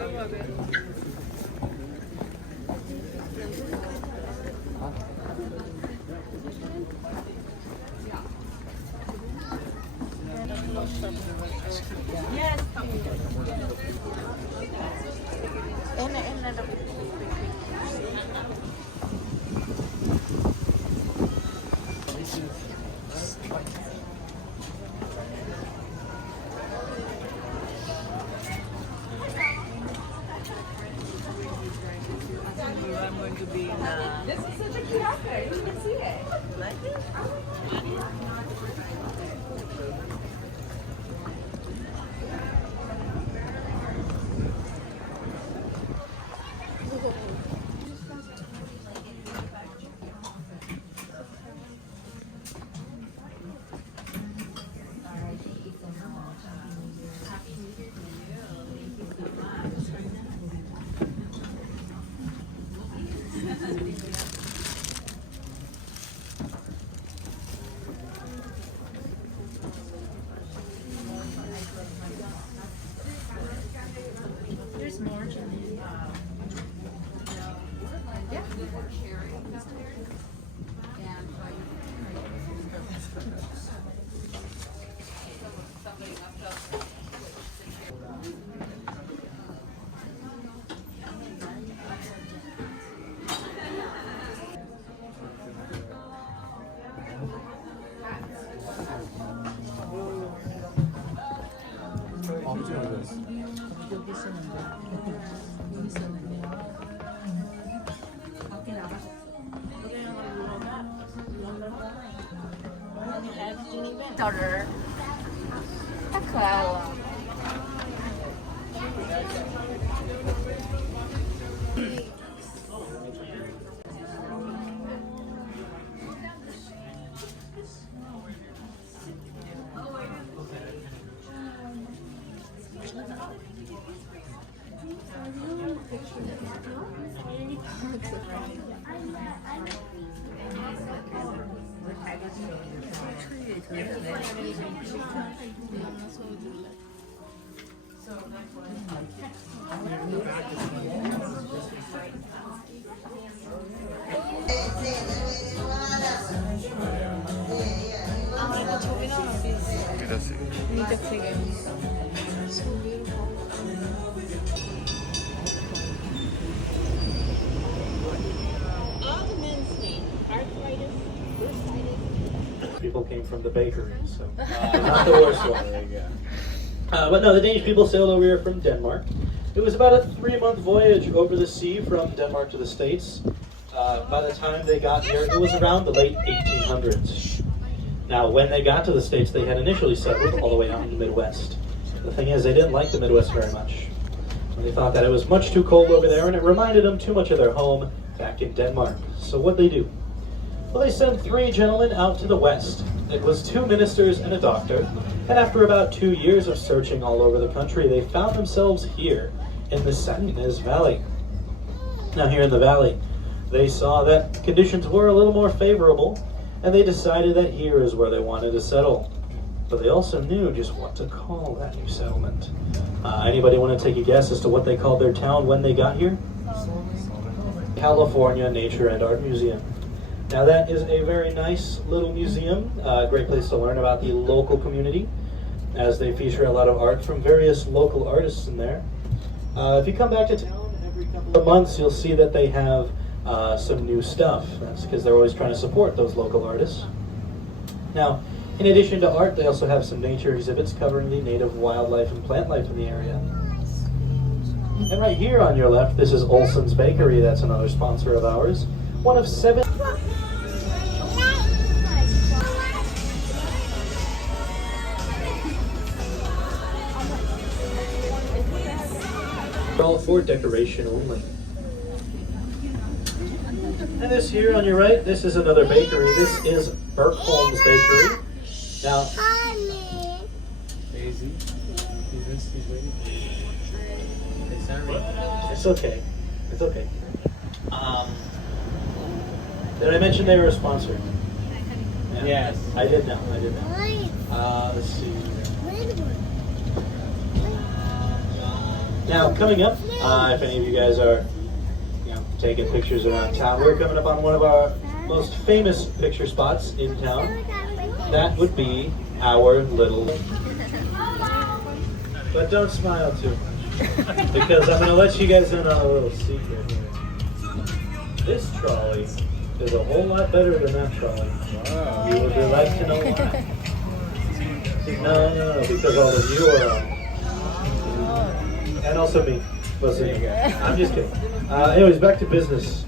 I'm going to be in This is such a cute outfit. You can see it. like it? There's more. Daughter. 太可爱了。 People came from the bakery, so not the worst one. But no, the Danish people sailed over here from Denmark. It was about a 3-month voyage over the sea from Denmark to the States. By the time they got here, it was around the late 1800s. Now, when they got to the States, they had initially settled all the way out in the Midwest. The thing is, they didn't like the Midwest very much. They thought that it was much too cold over there, and it reminded them too much of their home back in Denmark. So what'd they do? Well, they sent 3 gentlemen out to the west. It was 2 ministers and a doctor, and after about 2 years of searching all over the country, they found themselves here in the Santa Inés Valley. Now here in the valley, they saw that conditions were a little more favorable, and they decided that here is where they wanted to settle. But they also knew just what to call that new settlement. Anybody want to take a guess as to what they called their town when they got here? California Nature and Art Museum. Now that is a very nice little museum, a great place to learn about the local community, as they feature a lot of art from various local artists in there. If you come back to town every couple of months, you'll see that they have some new stuff. That's because they're always trying to support those local artists. Now, in addition to art, they also have some nature exhibits covering the native wildlife and plant life in the area. And right here on your left, this is Olson's Bakery. That's another sponsor of ours. One of 7... all for decoration only. And this here on your right, this is another bakery. This is Berkholm's Bakery. Now, Daisy, he's waiting. It's okay. It's okay. Did I mention they were a sponsor? Yeah. Yes. I did know. Let's see. Now, coming up, if any of you guys are taking pictures around town, we're coming up on one of our most famous picture spots in town. That would be our little... But don't smile too much, because I'm going to let you guys in on a little secret here. This trolley is a whole lot better than that trolley. Wow. You would like to know why? No, because all of you are on. And also me. Listen, I'm just kidding. Anyways, back to business.